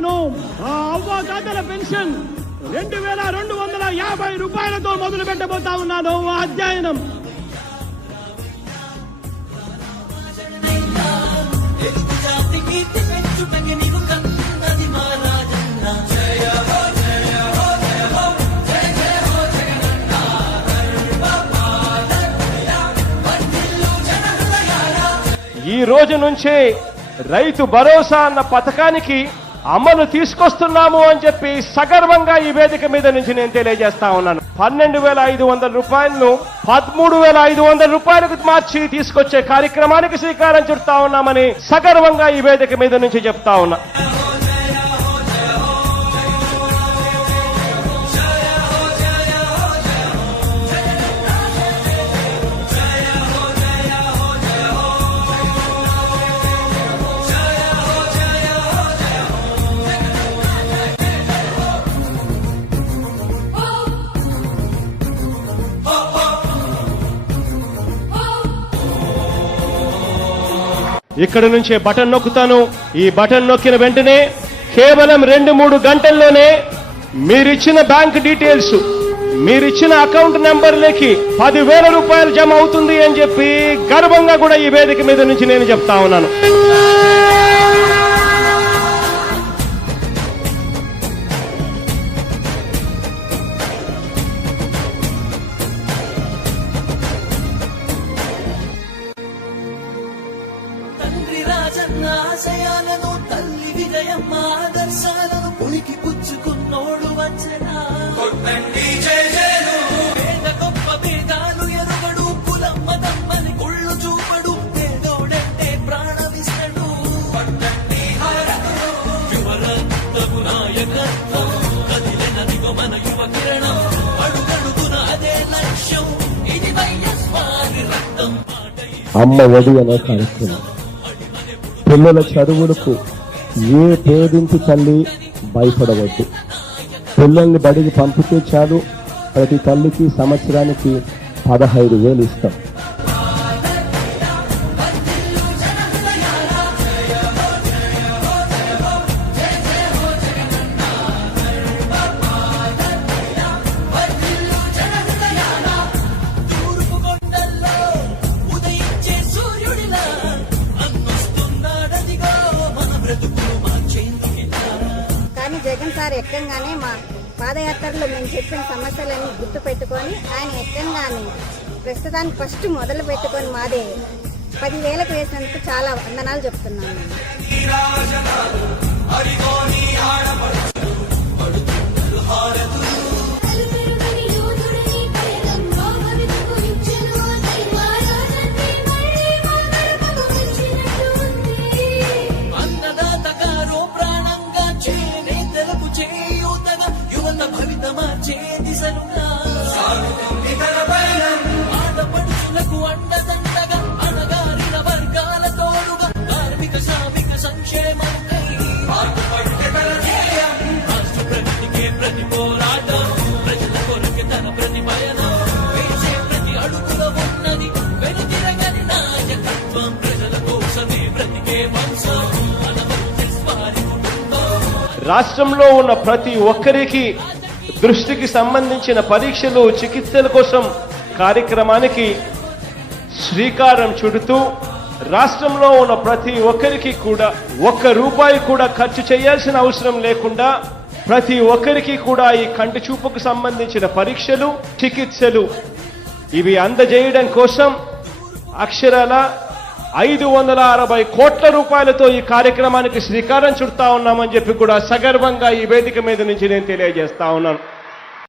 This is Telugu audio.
ఉన్నాను. ఆ అవ్వాతాతల పెన్షన్ 2250 రూపాయలతో మొదలు పెట్టబోతా ఉన్నాను అధ్యయనం. ఈ రోజు నుంచి రైతు భరోసా అన్న పథకానికి అమలు తీసుకొస్తున్నాము అని చెప్పి సగర్వంగా ఈ వేదిక మీద నుంచి నేను తెలియజేస్తా ఉన్నాను. 12,500 రూపాయలను 13,500 రూపాయలకు మార్చి తీసుకొచ్చే కార్యక్రమానికి శ్రీకారం చుడతా ఉన్నామని సగర్వంగా ఈ వేదిక మీద నుంచి చెప్తా ఉన్నా. ఇక్కడ నుంచే బటన్ నొక్కుతాను. ఈ బటన్ నొక్కిన వెంటనే కేవలం 2-3 గంటల్లోనే మీరిచ్చిన బ్యాంక్ డీటెయిల్స్, మీరిచ్చిన అకౌంట్ నెంబర్లకి 10,000 రూపాయలు జమ అవుతుంది అని చెప్పి గర్వంగా కూడా ఈ వేదిక మీద నుంచి నేను చెప్తా ఉన్నాను. ఆశయాలను తల్లి విజయమ్మ ఆదర్శాలను పులికి పుచ్చుకున్నోడు వచ్చనా. పేద గొప్ప భేదాలు ఎరుగడు, కులమ్మ తమ్మని కుళ్ళు చూపడు, పేదోడంటే ప్రాణమిస్తడు. యువరత్నము నాయకత్వం కదిలినదిగో మన యువ కిరణం, అడుగడుగున అదే లక్ష్యం, ఇది వైఎస్ఆర్ రక్తం. అమ్మ ఒడి అనే కార్యక్రమం పిల్లల చదువులకు ఏ పేదింటి తల్లి భయపడవద్దు. పిల్లల్ని బడికి పంపితే చాలు, ప్రతి తల్లికి సంవత్సరానికి 15,000 ఇస్తాం. జగన్ సార్ ఎక్కంగానే మా పాదయాత్రలో మేము చెప్పిన సమస్యలన్నీ గుర్తు పెట్టుకొని ఆయన ఎక్కంగానే ప్రస్తుతానికి ఫస్ట్ మొదలు పెట్టుకొని మాదే 10,000కు వేసినందుకు చాలా వందనాలు చెప్తున్నాను. ఆడపడుచులకు అండదండగా అణగారిన వర్గాల తోడుగా కార్మిక శ్రామిక సంక్షేమముకై రాష్ట్ర ప్రగతికే ప్రతి పోరాటం, ప్రజల కొరకే తన ప్రతి పయనం, వేసే ప్రతి అడుగులో ఉన్నది వెనుతిరగని నాయకత్వం, ప్రజల కోసమే బ్రతికే వంశం వారి కుటుంబం. రాష్ట్రంలో ఉన్న ప్రతి ఒక్కరికి దృష్టికి సంబంధించిన పరీక్షలు, చికిత్సల కోసం కార్యక్రమానికి శ్రీకారం చుడుతూ రాష్ట్రంలో ఉన్న ప్రతి ఒక్కరికి కూడా ₹1 కూడా ఖర్చు చేయాల్సిన అవసరం లేకుండా ప్రతి ఒక్కరికి కూడా ఈ కంటి చూపుకు సంబంధించిన పరీక్షలు, చికిత్సలు ఇవి అందజేయడం కోసం అక్షరాల 560 కోట్ల రూపాయలతో ఈ కార్యక్రమానికి శ్రీకారం చుడతా ఉన్నామని చెప్పి కూడా సగర్వంగా ఈ వేదిక మీద నుంచి నేను తెలియజేస్తా ఉన్నాను.